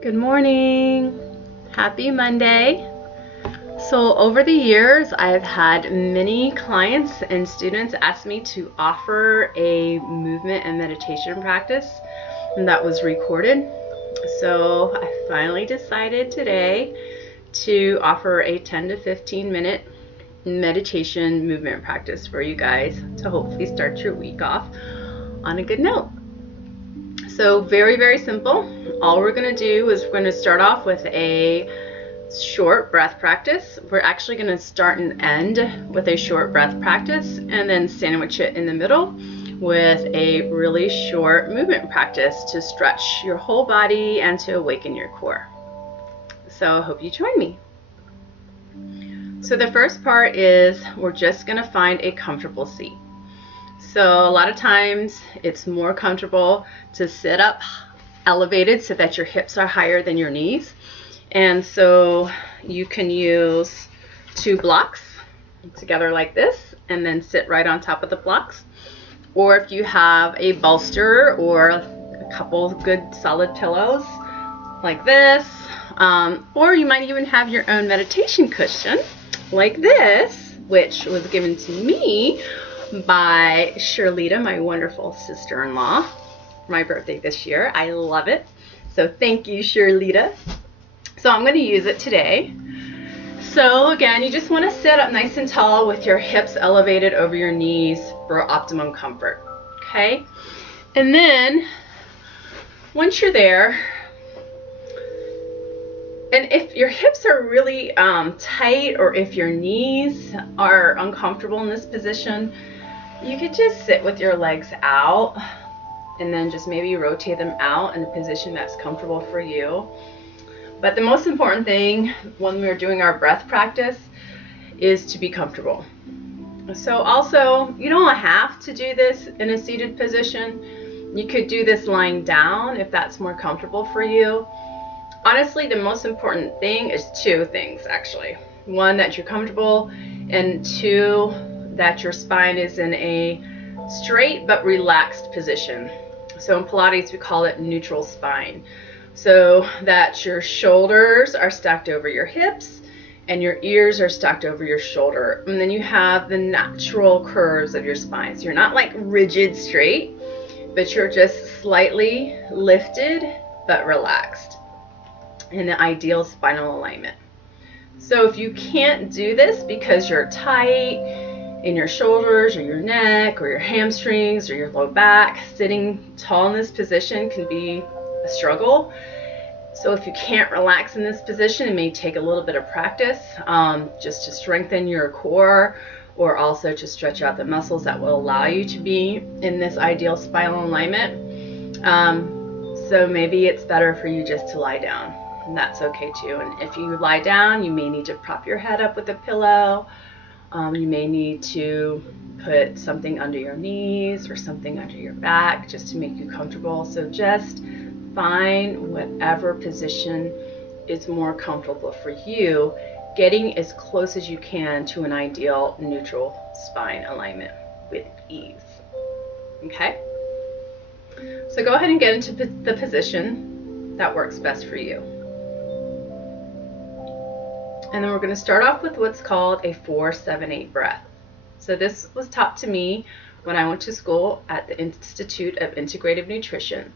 Good morning. Happy Monday. So over the years, I've had many clients and students ask me to offer a movement and meditation practice that was recorded. So I finally decided today to offer a 10 to 15 minute meditation movement practice for you guys to hopefully start your week off on a good note. So very simple. All we're going to do is we're going to start off with a short breath practice. We're actually going to start and end with a short breath practice and then sandwich it in the middle with a really short movement practice to stretch your whole body and to awaken your core. So I hope you join me. So the first part is we're just going to find a comfortable seat. So a lot of times it's more comfortable to sit up elevated so that your hips are higher than your knees. And so you can use two blocks together like this and then sit right on top of the blocks. Or if you have a bolster or a couple good solid pillows like this, or you might even have your own meditation cushion like this, which was given to me by Shirlita, my wonderful sister-in-law, for my birthday this year. I love it. So thank you, Shirlita. So I'm going to use it today. So again, you just want to sit up nice and tall with your hips elevated over your knees for optimum comfort. Okay? And then once you're there, and if your hips are really tight or if your knees are uncomfortable in this position, you could just sit with your legs out and then just maybe rotate them out in a position that's comfortable for you. But the most important thing when we're doing our breath practice is to be comfortable. So also, you don't have to do this in a seated position. You could do this lying down if that's more comfortable for you. Honestly, the most important thing is two things actually. One, that you're comfortable, and two, that your spine is in a straight but relaxed position. So in Pilates we call it neutral spine. So that your shoulders are stacked over your hips and your ears are stacked over your shoulder. And then you have the natural curves of your spine. So you're not like rigid straight, but you're just slightly lifted but relaxed in the ideal spinal alignment. So if you can't do this because you're tight in your shoulders or your neck or your hamstrings or your low back, sitting tall in this position can be a struggle. So if you can't relax in this position, it may take a little bit of practice just to strengthen your core or also to stretch out the muscles that will allow you to be in this ideal spinal alignment. So maybe it's better for you just to lie down, and that's okay too. And if you lie down, you may need to prop your head up with a pillow. You may need to put something under your knees or something under your back just to make you comfortable. So just find whatever position is more comfortable for you, getting as close as you can to an ideal neutral spine alignment with ease. Okay? So go ahead and get into the position that works best for you. And then we're going to start off with what's called a 4-7-8 breath. So this was taught to me when I went to school at the Institute of Integrative Nutrition.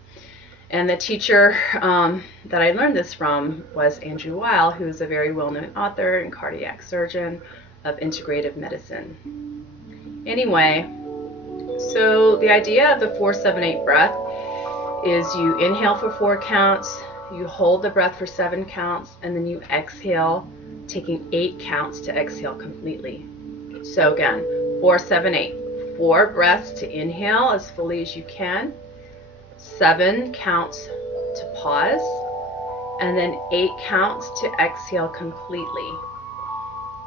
And the teacher that I learned this from was Andrew Weil, who's a very well-known author and cardiac surgeon of integrative medicine. Anyway, so the idea of the 4-7-8 breath is you inhale for 4 counts, you hold the breath for 7 counts, and then you exhale, taking 8 counts to exhale completely. So again, 4-7-8. 4 breaths to inhale as fully as you can, 7 counts to pause, and then 8 counts to exhale completely.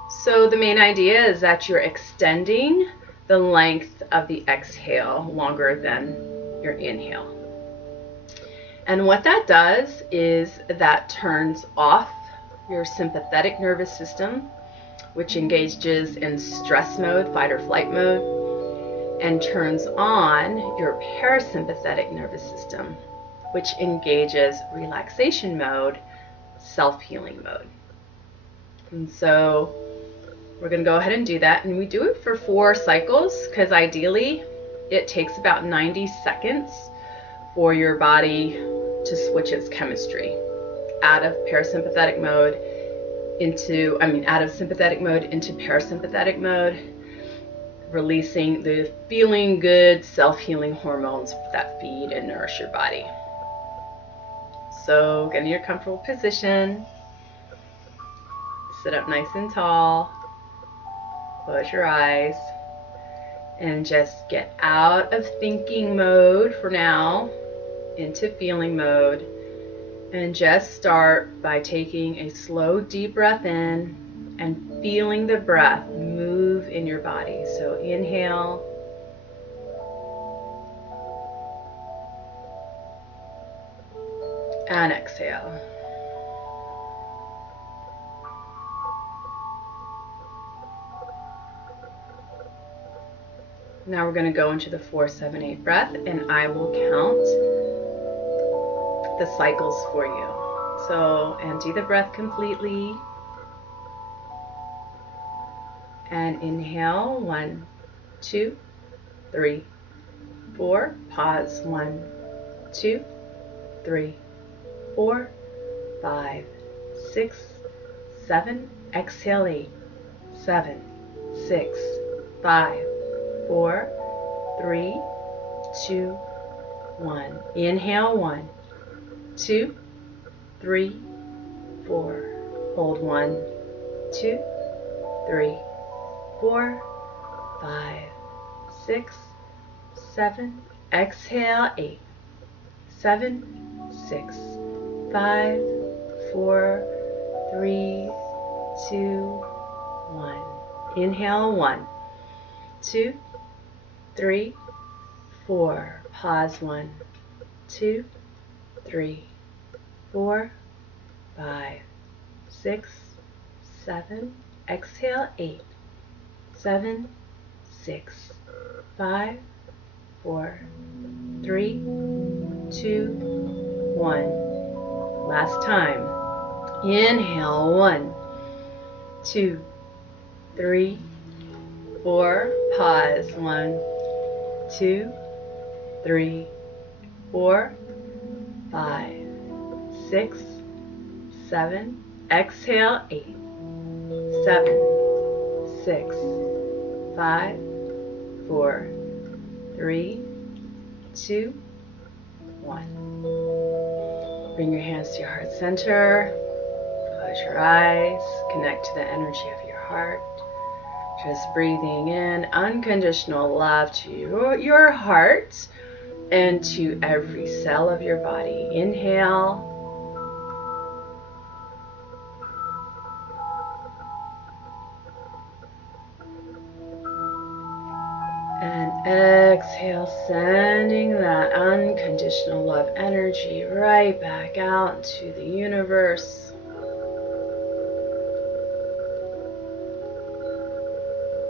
So the main idea is that you're extending the length of the exhale longer than your inhale. And what that does is that turns off your sympathetic nervous system, which engages in stress mode, fight or flight mode, and turns on your parasympathetic nervous system, which engages relaxation mode, self-healing mode. And so we're going to go ahead and do that, and we do it for 4 cycles because ideally it takes about 90 seconds for your body to switch its chemistry out of parasympathetic mode out of sympathetic mode into parasympathetic mode, releasing the feeling good self-healing hormones that feed and nourish your body. So get in your comfortable position, sit up nice and tall, close your eyes, and just get out of thinking mode for now into feeling mode. And just start by taking a slow, deep breath in and feeling the breath move in your body. So inhale. And exhale. Now we're going to go into the 4-7-8 breath, and I will count the cycles for you. So empty the breath completely and inhale 1, 2, 3, 4. Pause 1, 2, 3, 4, 5, 6, 7. Exhale 8, 7, 6, 5, 4, 3, 2, 1. Inhale 1, 2, 3, 4. Hold 1, 2, 3, 4, 5, 6, 7. Exhale 8, 7, 6, 5, 4, 3, 2, 1. Inhale 1, 2, 3, 4. Pause 1, 2, 3, 4, 5, 6, 7. Exhale 8, 7, 6, 5, 4, 3, 2, 1. Last time. Inhale 1, 2, 3, 4. Pause 1, 2, 3, 4, 5, 6, 7. Exhale 8, 7, 6, 5, 4, 3, 2, 1. Bring your hands to your heart center. Close your eyes. Connect to the energy of your heart. Just breathing in unconditional love to your heart and to every cell of your body. Inhale. And exhale, sending that unconditional love energy right back out to the universe.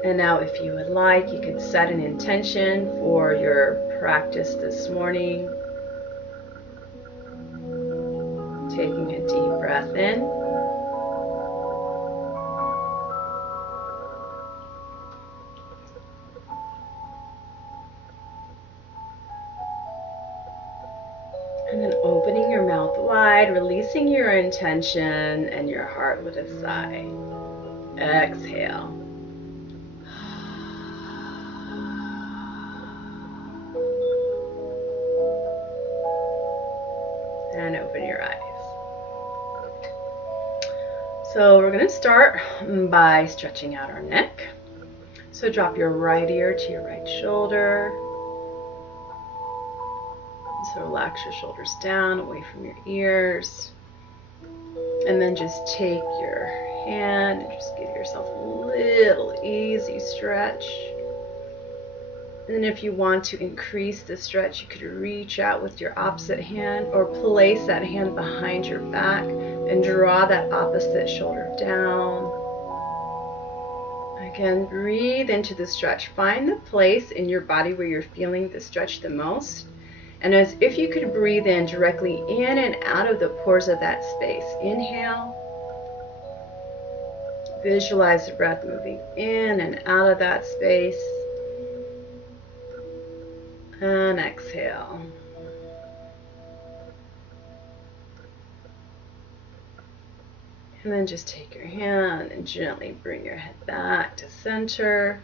And now, if you would like, you could set an intention for your practice this morning. Taking a deep breath in. And then opening your mouth wide, releasing your intention and your heart with a sigh. Exhale. And open your eyes. So we're going to start by stretching out our neck. So drop your right ear to your right shoulder. So relax your shoulders down, away from your ears. And then just take your hand and just give yourself a little easy stretch. And then if you want to increase the stretch, you could reach out with your opposite hand or place that hand behind your back and draw that opposite shoulder down. Again, breathe into the stretch. Find the place in your body where you're feeling the stretch the most And as if you could breathe in directly in and out of the pores of that space. Inhale. Visualize the breath moving in and out of that space. And exhale. And then just take your hand and gently bring your head back to center.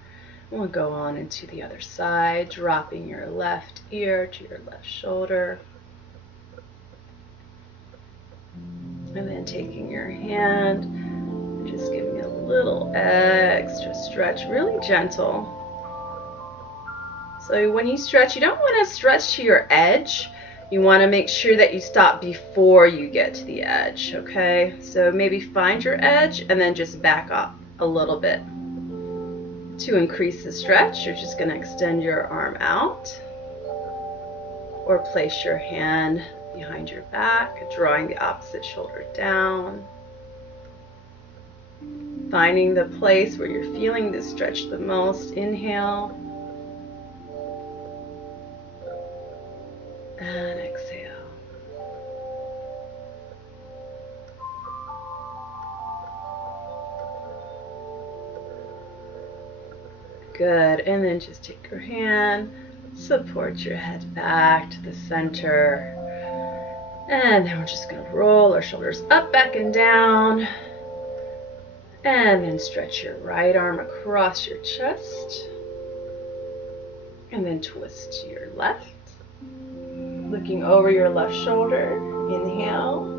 We'll go on into the other side, dropping your left ear to your left shoulder. And then taking your hand, just giving a little extra stretch, really gentle. So when you stretch, you don't want to stretch to your edge. You want to make sure that you stop before you get to the edge, okay? So maybe find your edge and then just back up a little bit. To increase the stretch, you're just going to extend your arm out or place your hand behind your back, drawing the opposite shoulder down. Finding the place where you're feeling the stretch the most. Inhale. And exhale. Good. And then just take your hand, support your head back to the center. And then we're just going to roll our shoulders up, back, and down. And then stretch your right arm across your chest. And then twist to your left. Looking over your left shoulder. Inhale.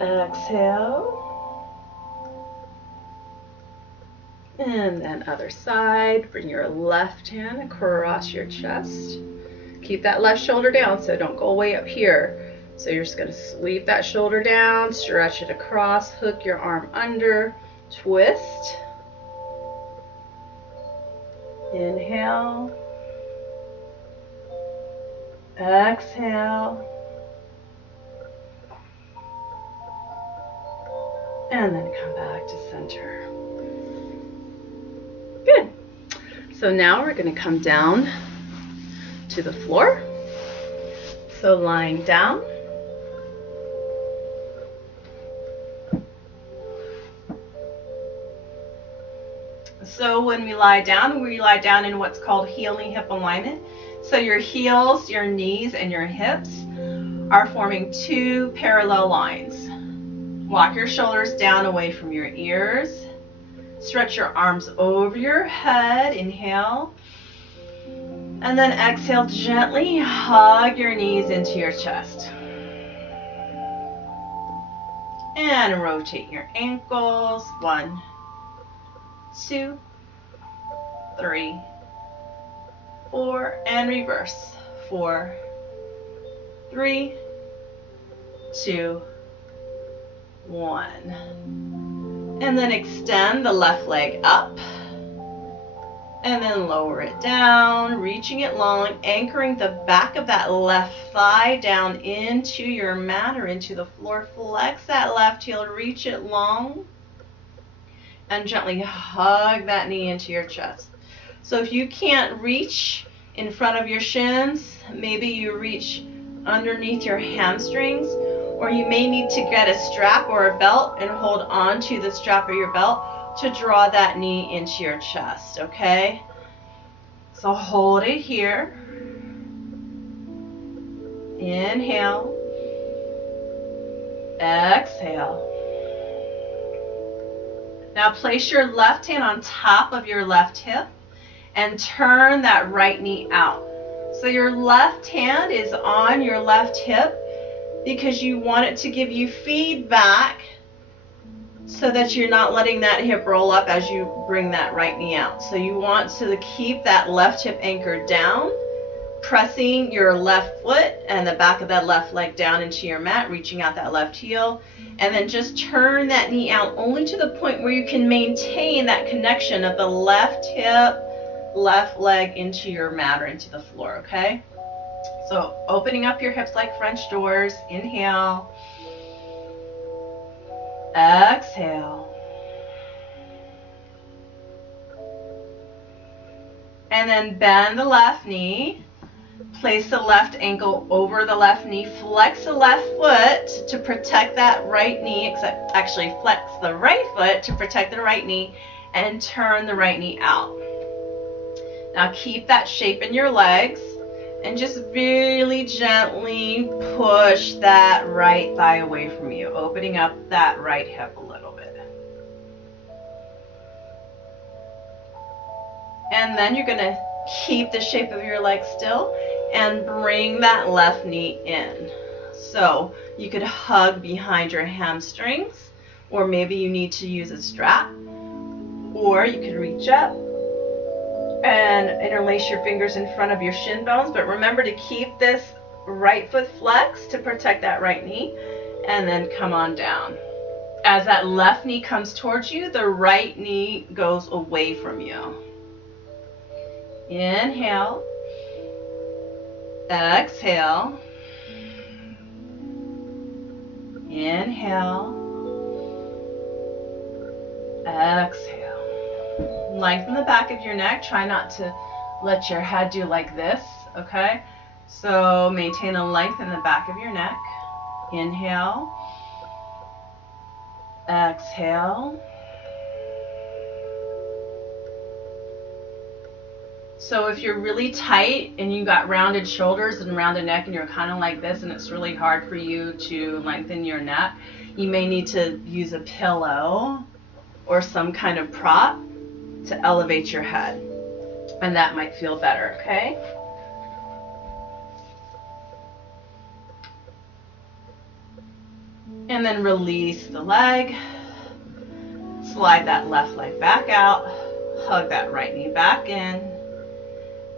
Exhale. And then other side. Bring your left hand across your chest. Keep that left shoulder down, so don't go way up here. So you're just going to sweep that shoulder down, stretch it across, hook your arm under, twist. Inhale. Exhale. And then come back to center. Good. So now we're going to come down to the floor. So lying down. So when we lie down in what's called healing hip alignment. So your heels, your knees, and your hips are forming two parallel lines. Walk your shoulders down away from your ears. Stretch your arms over your head. Inhale. And then exhale, gently hug your knees into your chest. And rotate your ankles. 1, 2, 3, 4, and reverse. 4, 3, 2, 1. And then extend the left leg up. And then lower it down, reaching it long, anchoring the back of that left thigh down into your mat or into the floor. Flex that left heel, reach it long, and gently hug that knee into your chest. So if you can't reach in front of your shins, maybe you reach underneath your hamstrings, or you may need to get a strap or a belt and hold on to the strap or your belt to draw that knee into your chest, okay? So hold it here. Inhale. Exhale. Now place your left hand on top of your left hip and turn that right knee out. So your left hand is on your left hip because you want it to give you feedback so that you're not letting that hip roll up as you bring that right knee out. So you want to keep that left hip anchored down, pressing your left foot and the back of that left leg down into your mat, reaching out that left heel, and then just turn that knee out only to the point where you can maintain that connection of the left hip, left leg into your mat or into the floor, okay? So opening up your hips like French doors. Inhale. Exhale. And then bend the left knee. Place the left ankle over the left knee. Flex the left foot to protect that right knee. Actually, flex the right foot to protect the right knee. And turn the right knee out. Now keep that shape in your legs. And just really gently push that right thigh away from you. Opening up that right hip a little bit. And then you're going to keep the shape of your leg still and bring that left knee in. So you could hug behind your hamstrings, or maybe you need to use a strap, or you could reach up and interlace your fingers in front of your shin bones. But remember to keep this right foot flexed to protect that right knee, and then come on down. As that left knee comes towards you, the right knee goes away from you. Inhale, exhale, inhale, exhale. Lengthen the back of your neck. Try not to let your head do like this, okay? So maintain a length in the back of your neck. Inhale, exhale. So if you're really tight and you got rounded shoulders and rounded neck and you're kind of like this and it's really hard for you to lengthen your neck, you may need to use a pillow or some kind of prop to elevate your head. And that might feel better, okay? And then release the leg. Slide that left leg back out. Hug that right knee back in.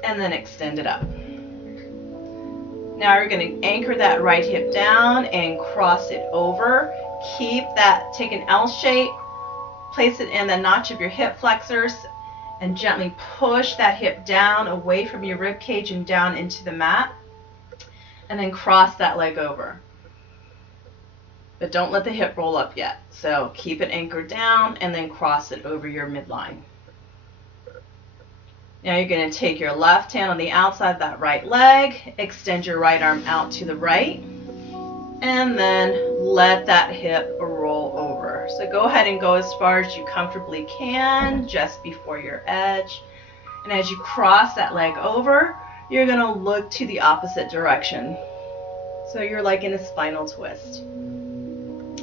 And then extend it up. Now you're going to anchor that right hip down and cross it over. Keep that, take an L shape, place it in the notch of your hip flexors, and gently push that hip down away from your rib cage and down into the mat. And then cross that leg over. But don't let the hip roll up yet. So keep it anchored down and then cross it over your midline. Now you're going to take your left hand on the outside of that right leg, extend your right arm out to the right, and then let that hip roll over. So go ahead and go as far as you comfortably can, just before your edge. And as you cross that leg over, you're going to look to the opposite direction. So you're like in a spinal twist.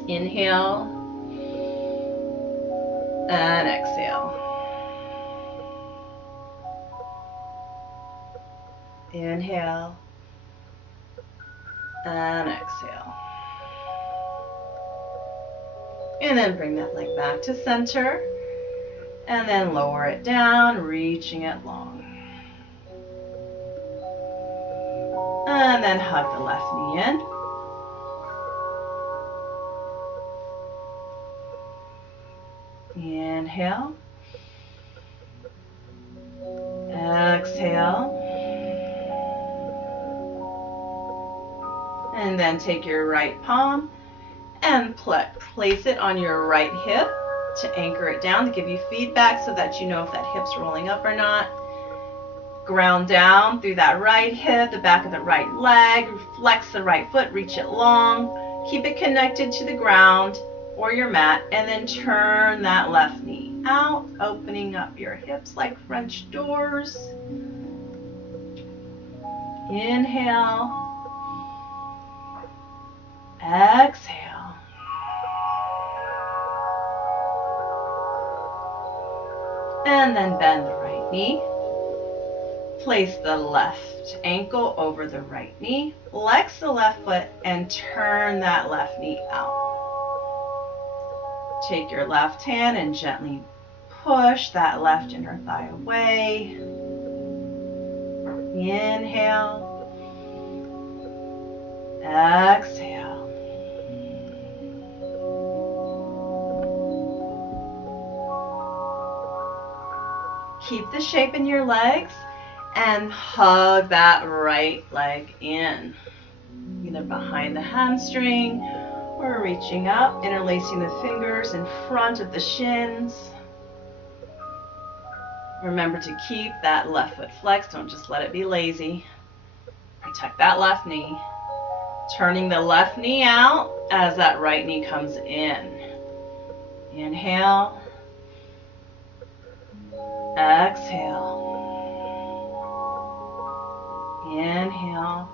Inhale and exhale. Inhale and exhale. And then bring that leg back to center and then lower it down, reaching it long. And then hug the left knee in. Inhale. Exhale. And then take your right palm and place it on your right hip to anchor it down, to give you feedback so that you know if that hip's rolling up or not. Ground down through that right hip, the back of the right leg, flex the right foot, reach it long, keep it connected to the ground or your mat, and then turn that left knee out, opening up your hips like French doors. Inhale. Exhale. And then bend the right knee. Place the left ankle over the right knee. Flex the left foot and turn that left knee out. Take your left hand and gently push that left inner thigh away. Inhale. Exhale. Keep the shape in your legs and hug that right leg in, either behind the hamstring or reaching up, interlacing the fingers in front of the shins. Remember to keep that left foot flexed. Don't just let it be lazy. Protect that left knee. Turning the left knee out as that right knee comes in. Inhale. Exhale. Inhale.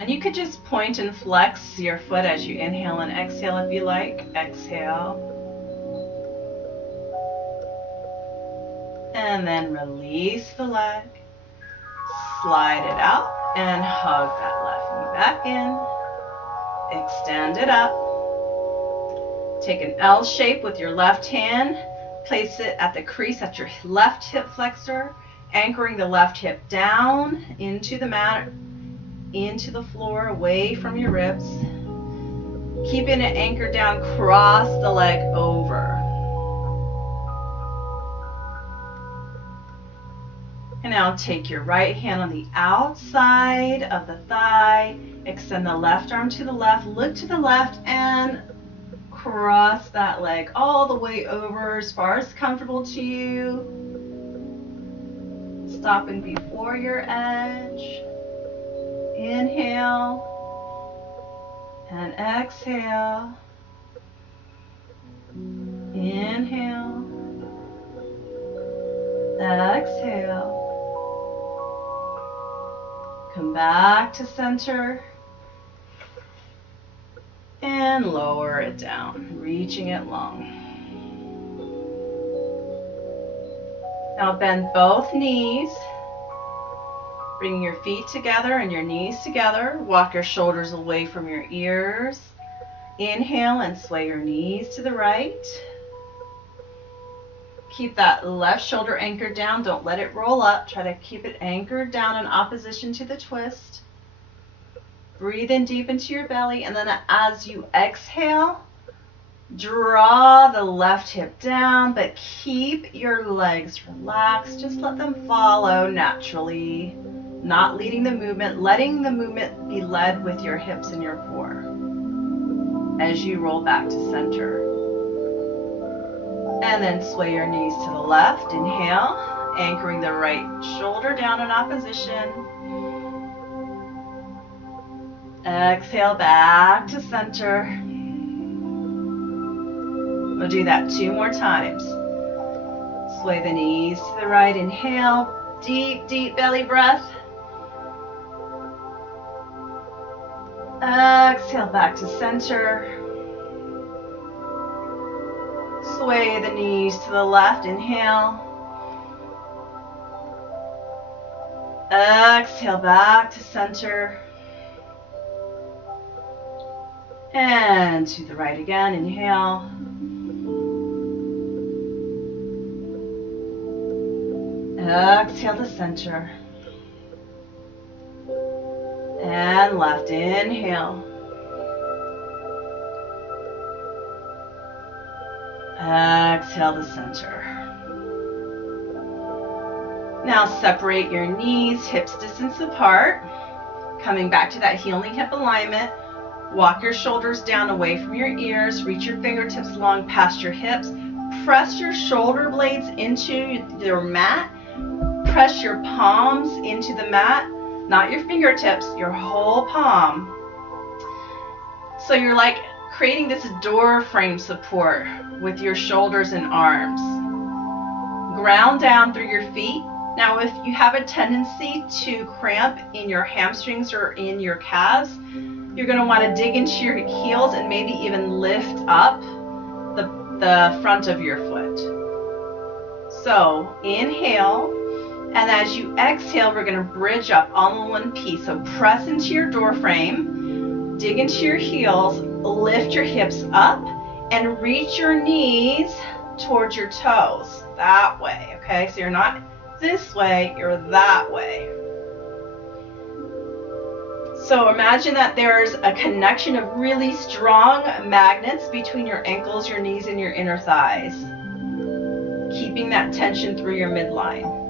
And you could just point and flex your foot as you inhale and exhale if you like. Exhale. And then release the leg. Slide it out and hug that left knee back in. Extend it up. Take an L shape with your left hand. Place it at the crease at your left hip flexor, anchoring the left hip down into the mat, into the floor, away from your ribs. Keeping it anchored down, cross the leg over. And now take your right hand on the outside of the thigh, extend the left arm to the left, look to the left, and cross that leg all the way over as far as comfortable to you. Stopping before your edge. Inhale and exhale. Inhale. Exhale. Come back to center. And lower it down, reaching it long. Now bend both knees. Bring your feet together and your knees together. Walk your shoulders away from your ears. Inhale and sway your knees to the right. Keep that left shoulder anchored down. Don't let it roll up. Try to keep it anchored down in opposition to the twist. Breathe in deep into your belly, and then as you exhale, draw the left hip down, but keep your legs relaxed. Just let them follow naturally, not leading the movement, letting the movement be led with your hips and your core as you roll back to center. And then sway your knees to the left. Inhale, anchoring the right shoulder down in opposition. Exhale back to center. We'll do that 2 more times. Sway the knees to the right. Inhale, deep, deep belly breath. Exhale back to center. Sway the knees to the left. Inhale. Exhale back to center. And to the right again. Inhale. Exhale to center. And left. Inhale. Exhale to center. Now separate your knees, hips distance apart. Coming back to that heel knee hip alignment. Walk your shoulders down away from your ears. Reach your fingertips long past your hips. Press your shoulder blades into your mat. Press your palms into the mat. Not your fingertips, your whole palm. So you're like creating this door frame support with your shoulders and arms. Ground down through your feet. Now if you have a tendency to cramp in your hamstrings or in your calves, you're going to want to dig into your heels and maybe even lift up the front of your foot. So inhale, and as you exhale, we're going to bridge up all in one piece. So press into your door frame, dig into your heels, lift your hips up, and reach your knees towards your toes. That way, okay? So you're not this way, you're that way. So imagine that there's a connection of really strong magnets between your ankles, your knees, and your inner thighs, keeping that tension through your midline.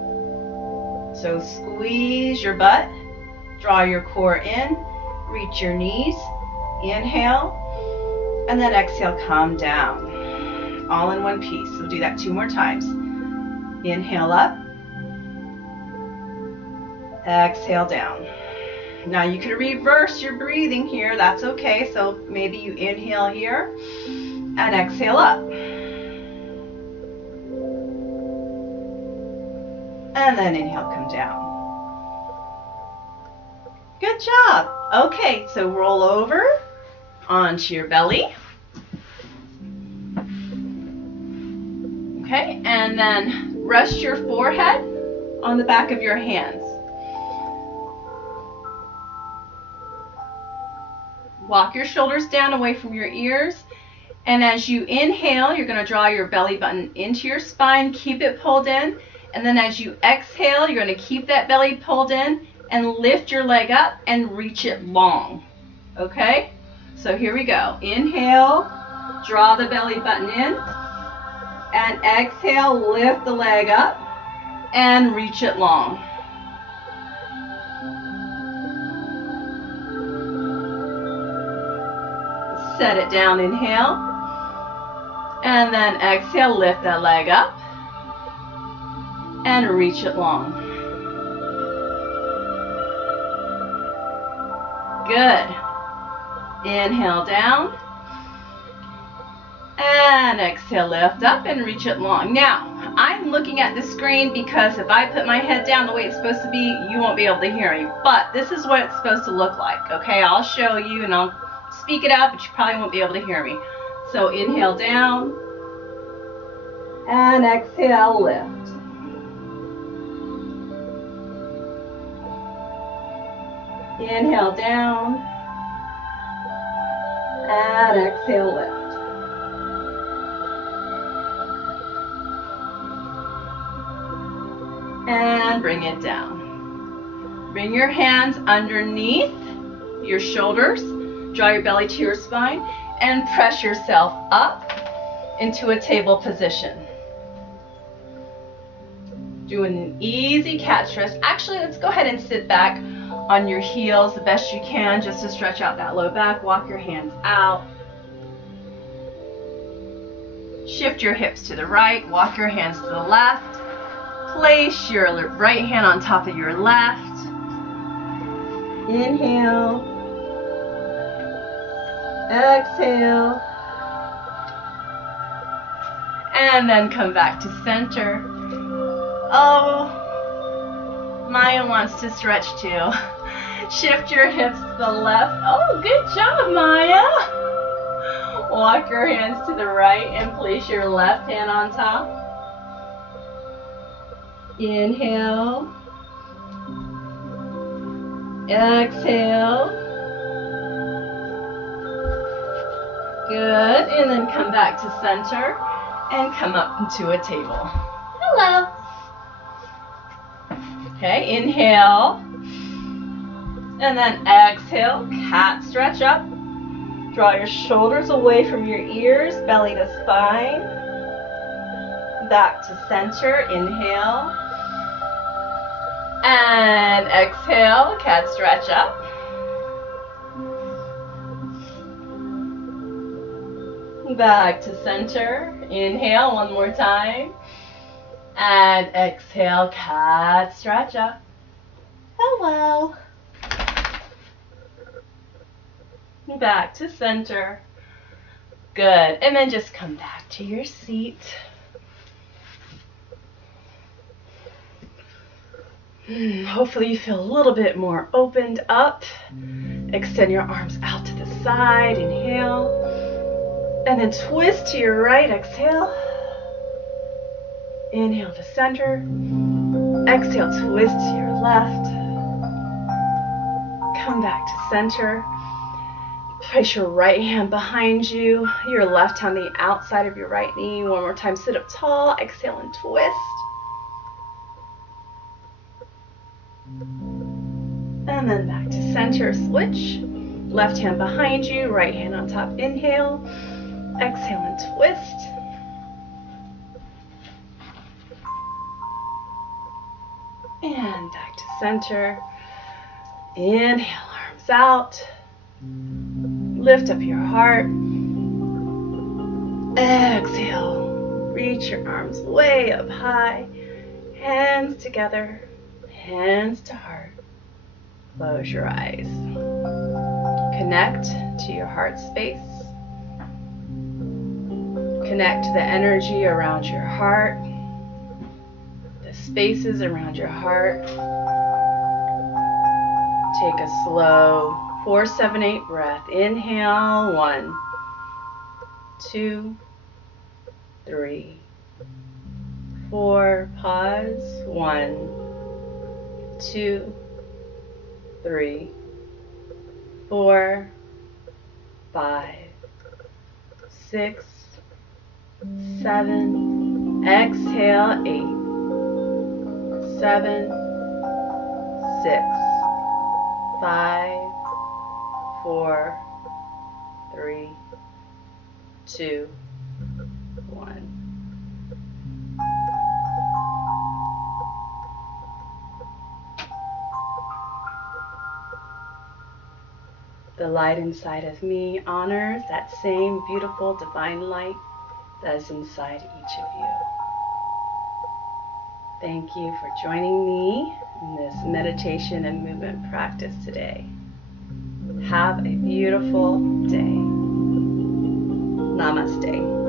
So squeeze your butt, draw your core in, reach your knees, inhale, and then exhale, come down, all in one piece. So do that 2 more times. Inhale up, Exhale down. Now you can reverse your breathing here, that's okay. So maybe you inhale here and exhale up. And then inhale, come down. Good job. Okay, so roll over onto your belly. Okay, and then rest your forehead on the back of your hands. Walk your shoulders down away from your ears. And as you inhale, you're going to draw your belly button into your spine, keep it pulled in. And then as you exhale, you're going to keep that belly pulled in and lift your leg up and reach it long. Okay? So here we go. Inhale, draw the belly button in. And exhale, lift the leg up and reach it long. Set it down, inhale. And then exhale, lift that leg up and reach it long. Good. Inhale down. And exhale, lift up and reach it long. Now, I'm looking at the screen because if I put my head down the way it's supposed to be, you won't be able to hear me. But this is what it's supposed to look like. Okay, I'll show you and I'll speak it out, but you probably won't be able to hear me. So inhale down. And exhale, lift. Inhale down. And exhale, lift. And bring it down. Bring your hands underneath your shoulders. Draw your belly to your spine. And press yourself up into a table position. Do an easy cat stretch. Actually, let's go ahead and sit back on your heels the best you can just to stretch out that low back. Walk your hands out. Shift your hips to the right. Walk your hands to the left. Place your right hand on top of your left. Inhale. Exhale. And then come back to center. Oh, Maya wants to stretch too. Shift your hips to the left. Oh, good job, Maya. Walk your hands to the right and place your left hand on top. Inhale. Exhale. Good. And then come back to center and come up into a table. Hello. Okay, inhale. And then exhale, cat stretch up. Draw your shoulders away from your ears, belly to spine. Back to center, inhale. And exhale, cat stretch up. Back to center, inhale one more time. And exhale, cat stretch up. Hello. Back to center. Good. And then just come back to your seat. Hopefully you feel a little bit more opened up. Extend your arms out to the side. Inhale. And then twist to your right. Exhale. Inhale to center. Exhale, twist to your left. Come back to center. Place your right hand behind you, your left on the outside of your right knee. One more time, sit up tall. Exhale and twist. And then back to center, switch. Left hand behind you, right hand on top. Inhale. Exhale and twist. And back to center. Inhale, arms out. Lift up your heart. Exhale. Reach your arms way up high. Hands together. hands to heart. Close your eyes. Connect to your heart space. Connect to the energy around your heart, the spaces around your heart. Take a slow 4-7-8 breath. Inhale, 1, 2, 3, 4. Pause. 1, 2, 3, 4, 5, 6, 7. Exhale. 8, 7, 6, 5, 4, 3, 2, 1. The light inside of me honors that same beautiful divine light that is inside each of you. Thank you for joining me in this meditation and movement practice today. Have a beautiful day. Namaste.